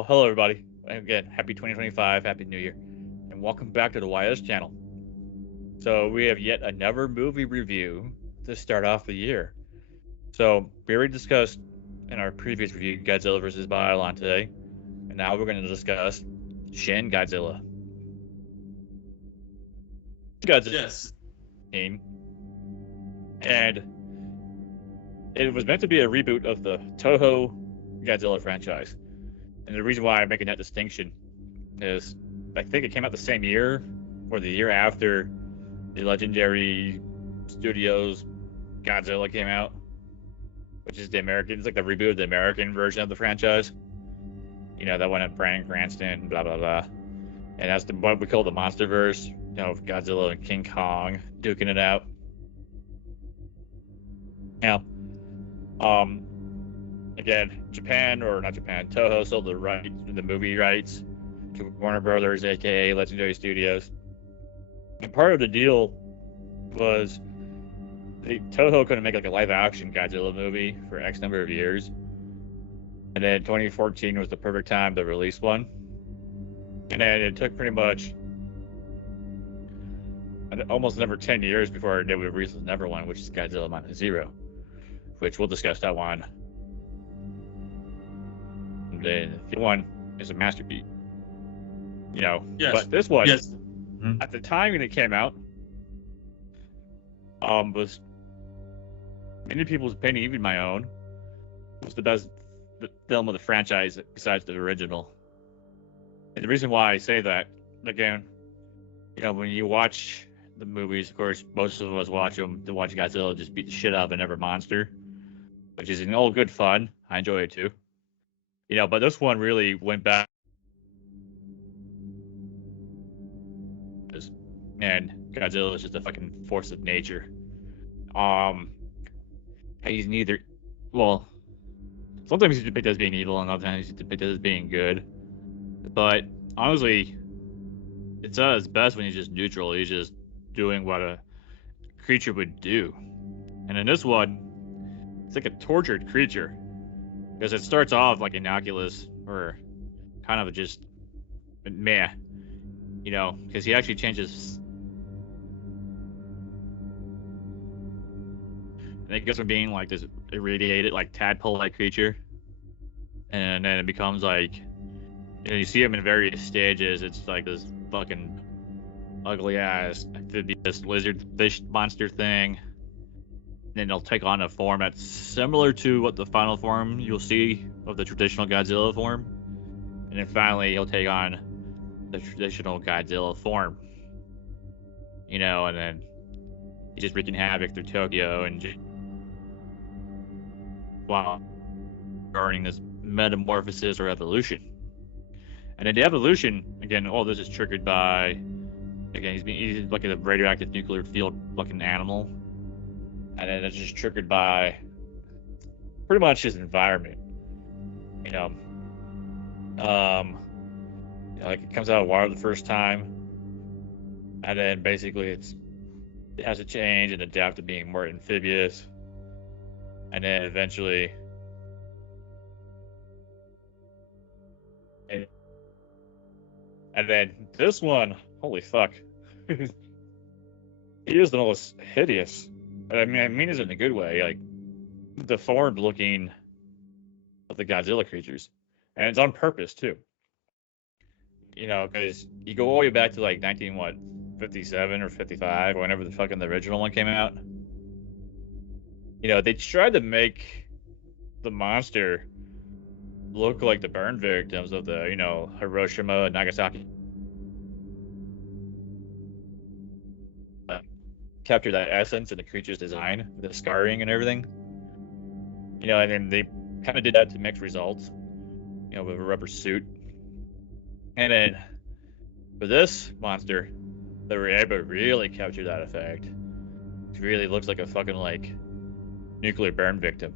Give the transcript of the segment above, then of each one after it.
Well, hello everybody. Again, happy 2025, happy New Year, and welcome back to the YS channel. So we have yet another movie review to start off the year. So we already discussed in our previous review Godzilla vs. Bylon today, and now we're going to discuss Shin Godzilla. Godzilla. Yes. And it was meant to be a reboot of the Toho Godzilla franchise. And the reason why I'm making that distinction is I think it came out the same year or the year after the legendary studios Godzilla came out, which is the American, it's like the reboot of the American version of the franchise. You know, that one at Bryan Cranston, blah, blah, blah. And that's what we call the Monsterverse, you know, Godzilla and King Kong duking it out. Now, again, Toho sold the movie rights to Warner Brothers, aka Legendary Studios. And part of the deal was Toho couldn't make like a live-action Godzilla movie for X number of years, and then 2014 was the perfect time to release one. And then it took pretty much almost another 10 years before they would release another one, which is Godzilla Minus Zero, which we'll discuss that one. And then the one is a masterpiece, you know. Yes. But this one, Yes. at the time when it came out, was many people's opinion, even my own, was the best film of the franchise besides the original. And the reason why I say that, again, you know, when you watch the movies, of course, most of us watch them to watch Godzilla just beat the shit out of another monster, which is an all good fun. I enjoy it too. You know, but this one really went back. And Godzilla is just a fucking force of nature. He's neither, well, sometimes he's depicted as being evil, and other times he's depicted as being good. But honestly, it's at his best when he's just neutral. He's just doing what a creature would do. And in this one, it's like a tortured creature, because it starts off like innocuous or kind of just meh, you know, because he actually changes. And it goes from being like this irradiated, like tadpole-like creature, and then it becomes like, you know, you see him in various stages. It's like this fucking ugly ass amphibious lizard fish monster thing. Then they'll take on a form that's similar to what the final form you'll see of the traditional Godzilla form. And then finally he'll take on the traditional Godzilla form. You know, and then he's just wreaking havoc through Tokyo and just, while regarding this metamorphosis or evolution. And then the evolution, again, all this is triggered by, again, he's like a radioactive nuclear field fucking animal. And then it's just triggered by pretty much his environment. You know, like it comes out of water the first time, and then basically it has to change and adapt to being more amphibious, and then eventually and then this one, holy fuck, he is the most hideous. I mean it in a good way, like deformed looking of the Godzilla creatures, and it's on purpose too. You know, because you go all the way back to like 1957 or 55, or whenever the fucking the original one came out. You know, they tried to make the monster look like the burn victims of the, you know, Hiroshima and Nagasaki. Capture that essence in the creature's design, the scarring and everything. You know, and then they kind of did that to mix results, you know, with a rubber suit. And then for this monster, they were able to really capture that effect. It really looks like a fucking like nuclear burn victim.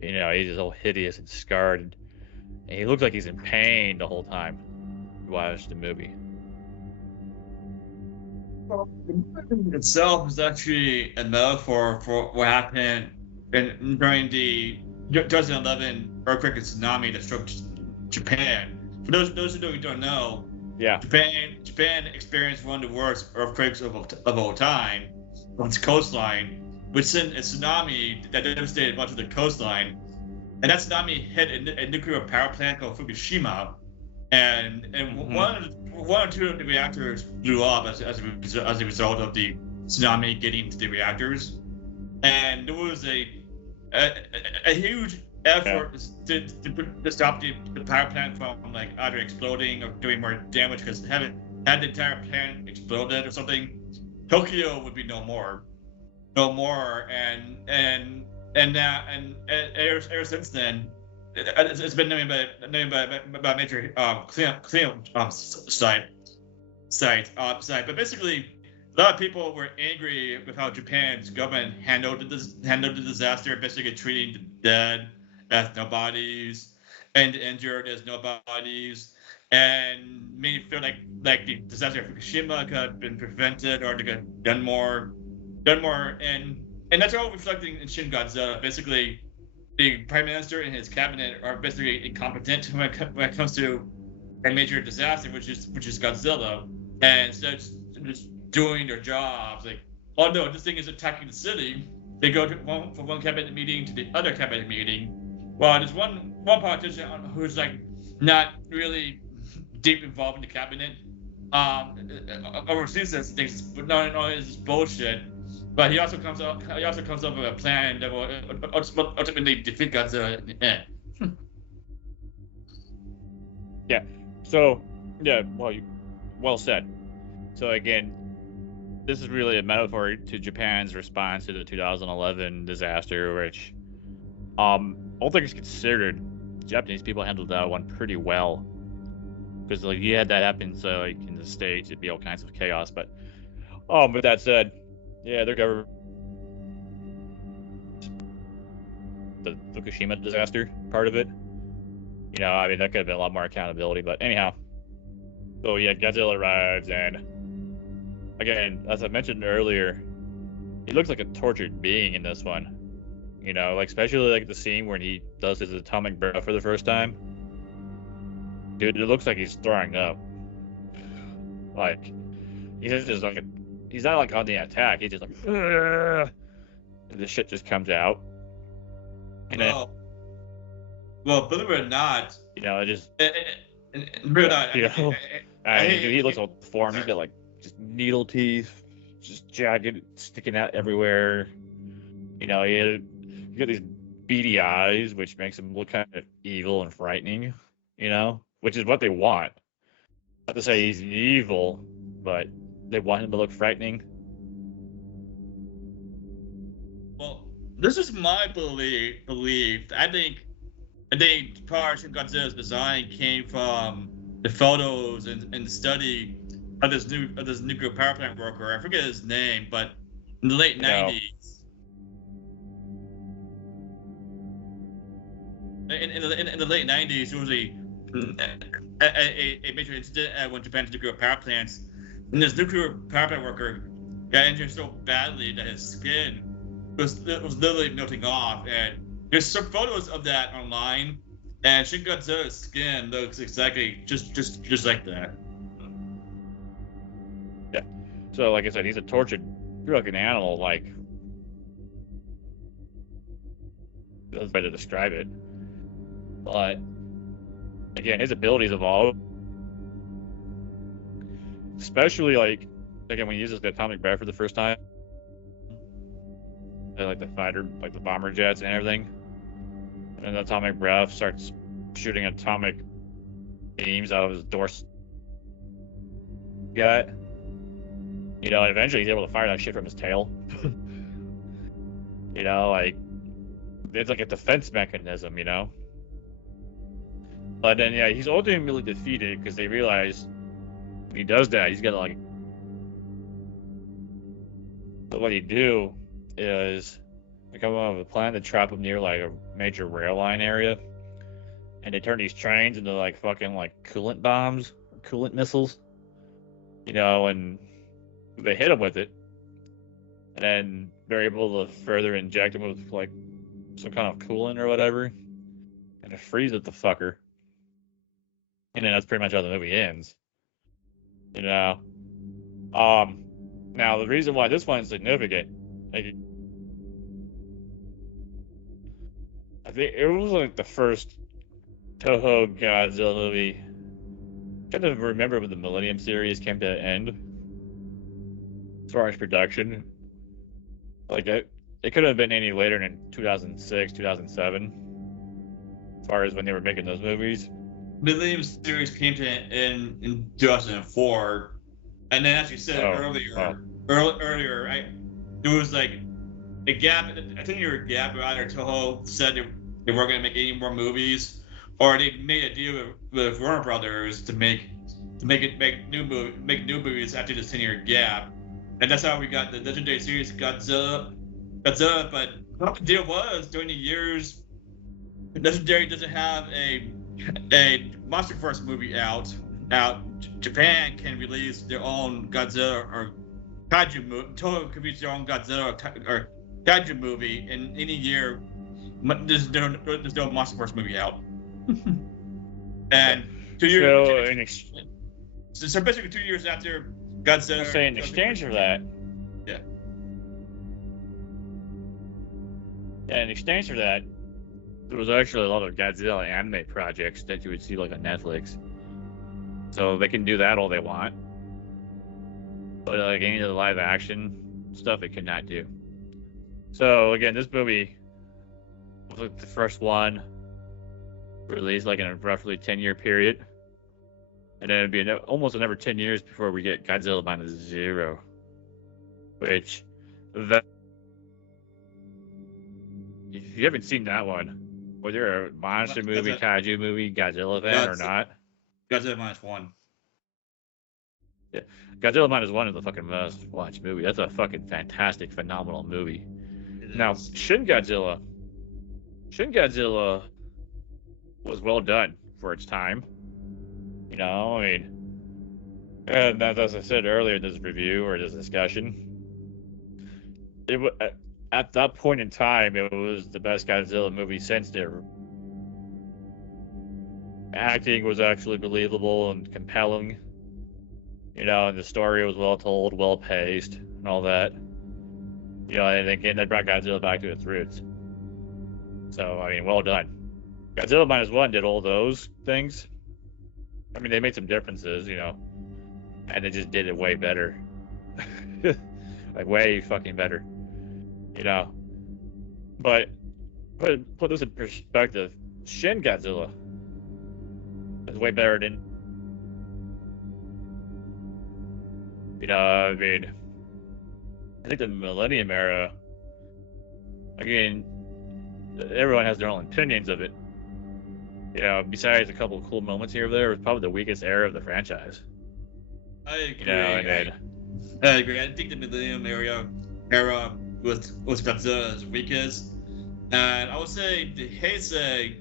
You know, he's just all hideous and scarred, and he looks like he's in pain the whole time you watch the movie. Well, the movie itself is actually a metaphor for what happened during the 2011 earthquake and tsunami that struck Japan. For those who don't know, Yeah. Japan experienced one of the worst earthquakes of all time on its coastline, which sent a tsunami that devastated much of the coastline. And that tsunami hit a nuclear power plant called Fukushima, and one or two of the reactors blew up as a result of the tsunami getting to the reactors. And there was a huge effort to stop the power plant from like either exploding or doing more damage, because had the entire plant exploded or something, Tokyo would be no more, and ever since then, it's been named by major cleanup site. But basically, a lot of people were angry with how Japan's government handled the disaster, basically treating the dead as nobodies and the injured as nobodies, and made it feel like the disaster of Fukushima could have been prevented, or they could have done more, and that's all reflecting in Shin Godzilla. Basically, the prime minister and his cabinet are basically incompetent when it comes to a major disaster, which is Godzilla, and instead of just doing their jobs, like, oh no, this thing is attacking the city. They go from one cabinet meeting to the other cabinet meeting. Well, there's one politician who's like not really deep involved in the cabinet, oversees these things, but not only is this bullshit, but he also comes up with a plan that will ultimately defeat Godzilla in the end. Yeah. So, yeah, well said. So again, this is really a metaphor to Japan's response to the 2011 disaster, which, all things considered, Japanese people handled that one pretty well. Because like you had that happen, so like in the States, it'd be all kinds of chaos. But, with that said, yeah, their government, the Fukushima disaster part of it, you know, I mean, that could have been a lot more accountability. But anyhow, so yeah, Godzilla arrives, and again, as I mentioned earlier, he looks like a tortured being in this one. You know, like especially like the scene when he does his atomic breath for the first time. Dude, it looks like he's throwing up. Like, he's just like he's not like on the attack. He's just like, and the shit just comes out. And well, believe it or not, you know, it just, believe it or not, he looks all deformed. He's got like just needle teeth, just jagged, sticking out everywhere. You know, he got these beady eyes, which makes him look kind of evil and frightening. You know, which is what they want. Not to say he's evil, but they want him to look frightening. Well, this is my belief. I think part of Shin Godzilla's design came from the photos and the study of this nuclear power plant worker. I forget his name, but in the late 90s. In the late 90s, there was a major incident at one of Japan's nuclear power plants, and this nuclear power plant worker got injured so badly that his skin was literally melting off. And there's some photos of that online, and Shin Godzilla's skin looks exactly just like that. Yeah. So, like I said, he's a tortured, fucking animal. Like, that's better to describe it. But again, his abilities evolve, especially like again when he uses the atomic breath for the first time, and, like the fighter, like the bomber jets and everything, and the atomic breath starts shooting atomic beams out of his dorsal gut. You know, and eventually he's able to fire that shit from his tail. You know, like it's like a defense mechanism. You know. But then, yeah, he's ultimately defeated because they realize when he does that, he's gonna like. So what he do is they come up with a plan to trap him near like a major rail line area, and they turn these trains into like fucking like coolant bombs, coolant missiles. You know, and they hit him with it, and then they're able to further inject him with like some kind of coolant or whatever, and it freezes the fucker. and then that's pretty much how the movie ends. You know. Now the reason why this one's significant, like, I think it was like the first Toho Godzilla movie. I'm trying to remember when the Millennium series came to an end as far as production. Like it couldn't have been any later than 2006, 2007, as far as when they were making those movies. Millennium series came to an end in 2004, and then as you said earlier, there was like a gap, a 10-year gap. Either Toho said they weren't going to make any more movies, or they made a deal with Warner Brothers to make new movies after this 10-year gap, and that's how we got the legendary series Godzilla. But what the deal was, during the years, Legendary doesn't have a Monster Force movie out. Japan can release their own Godzilla or Kaiju movie. Toho can release their own Godzilla or Kaiju movie in any year. There's no Monster Force movie out. And 2 years. So basically 2 years after Godzilla. So in exchange for that. Yeah. Yeah, in exchange for that, there was actually a lot of Godzilla anime projects that you would see like on Netflix. So they can do that all they want. But like any of the live action stuff, it could not do. So again, this movie was like the first one released like in a roughly 10-year period. And then it'd be almost another 10 years before we get Godzilla Minus Zero. Which, if you haven't seen that one, whether you're a monster movie, kaiju movie, Godzilla fan or not. Godzilla Minus One. Yeah, Godzilla Minus One is a fucking must-watch movie. That's a fucking fantastic, phenomenal movie. Now, Shin Godzilla was well done for its time. You know, I mean, and as I said earlier in this review or this discussion, at that point in time, it was the best Godzilla movie since there. Acting was actually believable and compelling. You know, and the story was well told, well paced, and all that. You know, and again, they brought Godzilla back to its roots. So, I mean, well done. Godzilla Minus One did all those things. I mean, they made some differences, you know, and they just did it way better. Like, way fucking better. You know, but put this in perspective. Shin Godzilla is way better than, you know, I mean, I think the Millennium era, again, everyone has their own opinions of it. You know, besides a couple of cool moments here or there, it was probably the weakest era of the franchise. I agree. You know, and I agree. I think the Millennium era was Godzilla's weakest, and I would say the Heisei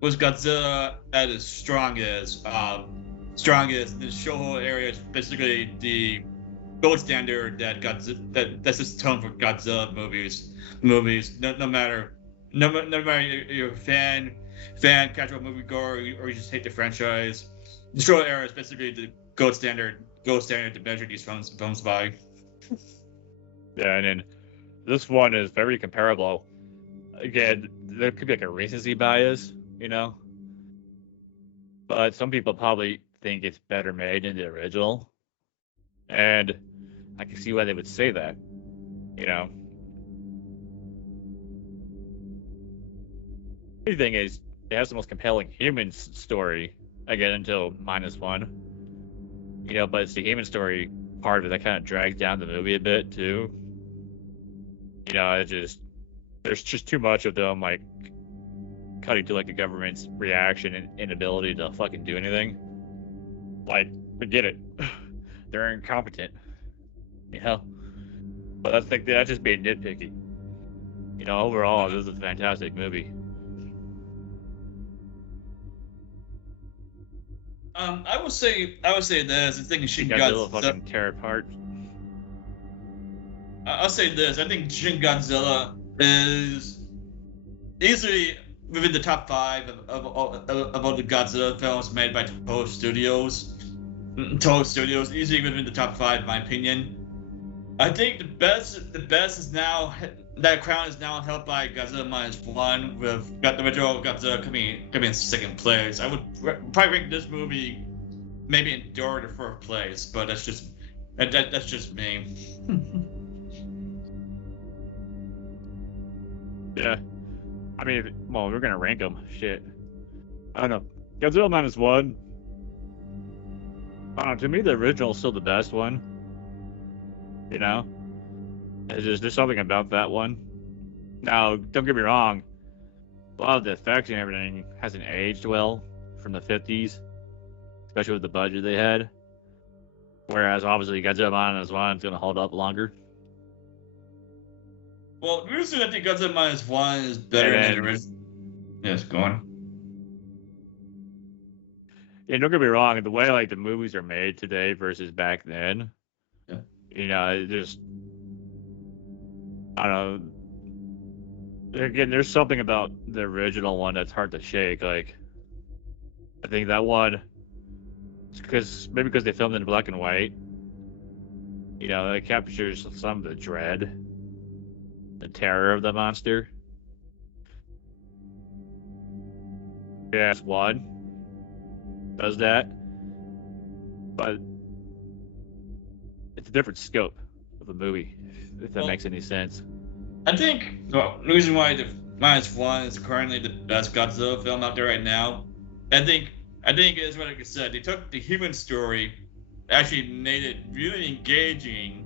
was Godzilla at its strongest. The Shoho area is basically the gold standard that's the tone for Godzilla movies. No matter you're a fan, casual moviegoer, or you just hate the franchise. The Shoho era is basically the gold standard to measure these films by. Yeah, and then this one is very comparable. Again, there could be like a recency bias, you know, but some people probably think it's better made than the original, and I can see why they would say that, you know. The thing is, it has the most compelling human story, again, until Minus One, you know, but it's the human story part of it that kind of drags down the movie a bit too. You know, there's just too much of them, like, cutting to, like, the government's reaction and inability to fucking do anything. Like, forget it. They're incompetent. You know? But I think that's just being nitpicky. You know, overall, this is a fantastic movie. I would say this. I think Shin Godzilla fucking tear apart. I'll say this. I think Shin Godzilla is easily within the top 5 of all the Godzilla films made by Toho Studios. Toho Studios, easily within the top 5, in my opinion. I think the best is now, that crown is now held by Godzilla -1, with the original Godzilla coming in second place. I would probably rank this movie maybe in third or fourth place, but that's just me. Yeah. I mean, well, we're gonna rank them. Shit. I don't know. Godzilla -1. I don't know. To me, the original is still the best one. You know? There's something about that one. Now, don't get me wrong. A lot of the effects and everything hasn't aged well from the 50s. Especially with the budget they had. Whereas, obviously, Godzilla -1 is gonna hold up longer. Well, the reason I think Godzilla -1 is better than the original. Yes, go on. Yeah, don't get me wrong. The way like the movies are made today versus back then, Yeah. you know, it just I don't know. Again, there's something about the original one that's hard to shake. Like, I think that one, maybe because they filmed it in black and white. You know, it captures some of the dread, the terror of the monster. Yeah, one does that, but it's a different scope of the movie, if that makes any sense. I think the reason why the -1 is currently the best Godzilla film out there right now, I think is what I said. They took the human story, actually made it really engaging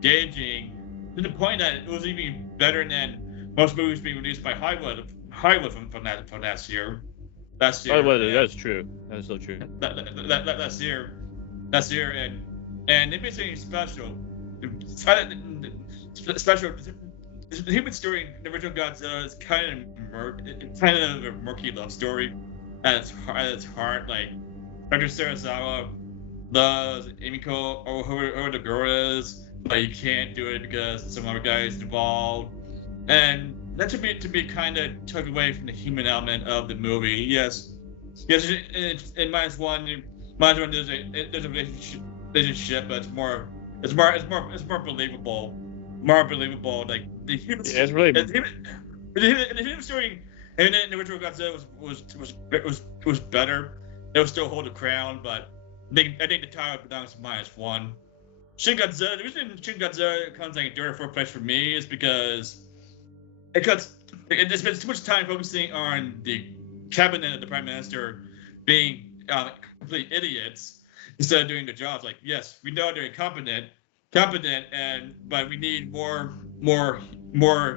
to the point that it was even better than most movies being released by Hollywood from last year. That's true. That's so true. Last year, and it made something special. Special. The human story in the original Godzilla is kind of a murky love story at its heart. Like, Dr. Sarazawa loves Emiko or whoever the girl is, but you can't do it because some other guy is involved, and that to be kind of took away from the human element of the movie. Yes, in -1, there's a relationship, but it's more believable. More believable, like the human. Yeah, it's really. The human story and then the original Godzilla was better. It would still hold the crown, but I think the title belongs to -1. Shin Godzilla. The reason Shin Godzilla comes like third or fourth place for me is because it spends too much time focusing on the cabinet of the prime minister being complete idiots instead of doing the jobs. Like, yes, we know they're incompetent, but we need more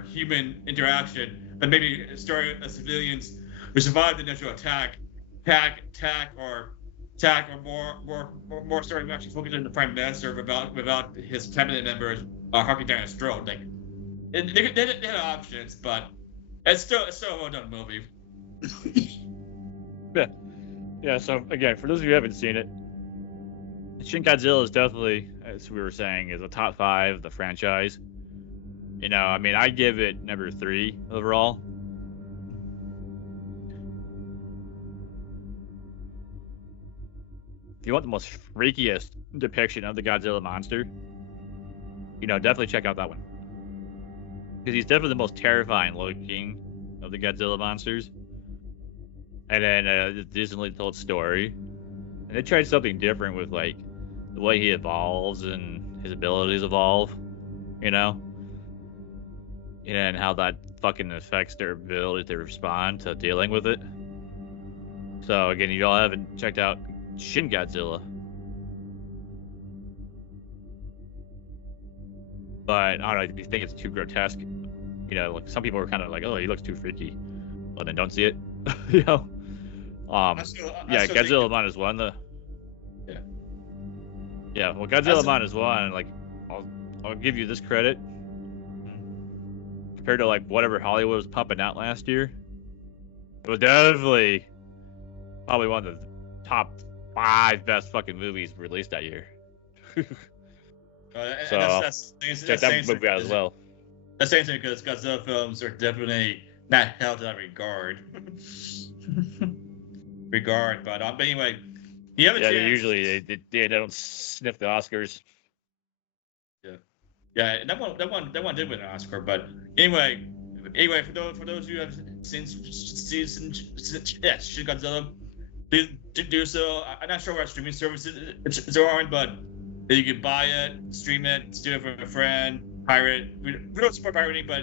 human interaction. And maybe a story of civilians who survived the initial attack, or more story of actually focusing on the prime minister without his cabinet members harking down his throat. Like, they had options, but it's still a well done movie. Yeah. So again, for those of you who haven't seen it, Shin Godzilla is definitely, as we were saying, is a top 5 of the franchise. You know, I mean, I give it number 3 overall. If you want the most freakiest depiction of the Godzilla monster, you know, definitely check out that one. Because he's definitely the most terrifying looking of the Godzilla monsters. And then the decently told story. And they tried something different with, like, the way he evolves and his abilities evolve, you know? And how that fucking affects their ability to respond to dealing with it. So, again, you all haven't checked out Shin Godzilla. But, I don't know, if you think it's too grotesque, you know, like, some people are kind of like, oh, he looks too freaky. Well, then don't see it, you know? Godzilla -1, though. Yeah, well, Godzilla -1, like, I'll give you this credit. Compared to, like, whatever Hollywood was pumping out last year, it was definitely probably one of the top 5 best fucking movies released that year. So, check that movie out as well. That's the same thing, because Godzilla films are definitely not held in that regard. But anyway, you have a Yeah, chance. they usually they don't sniff the Oscars. Yeah, and that one did win an Oscar. But anyway, for those who have seen Shin Godzilla, please do so. I'm not sure what streaming services it's on, but you can buy it, stream it, steal it from a friend, pirate. We don't support pirating, but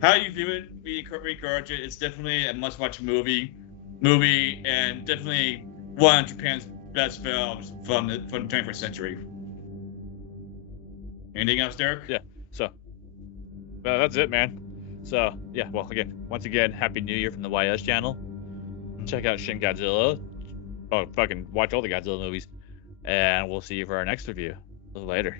how you view it, we encourage it. It's definitely a must-watch movie, and definitely one of Japan's best films from the 21st century. Anything else, Derek? Yeah. So that's it, man. So yeah. Well, once again, Happy New Year from the YS channel. Check out Shin Godzilla. Oh, fucking watch all the Godzilla movies, and we'll see you for our next review. A little later.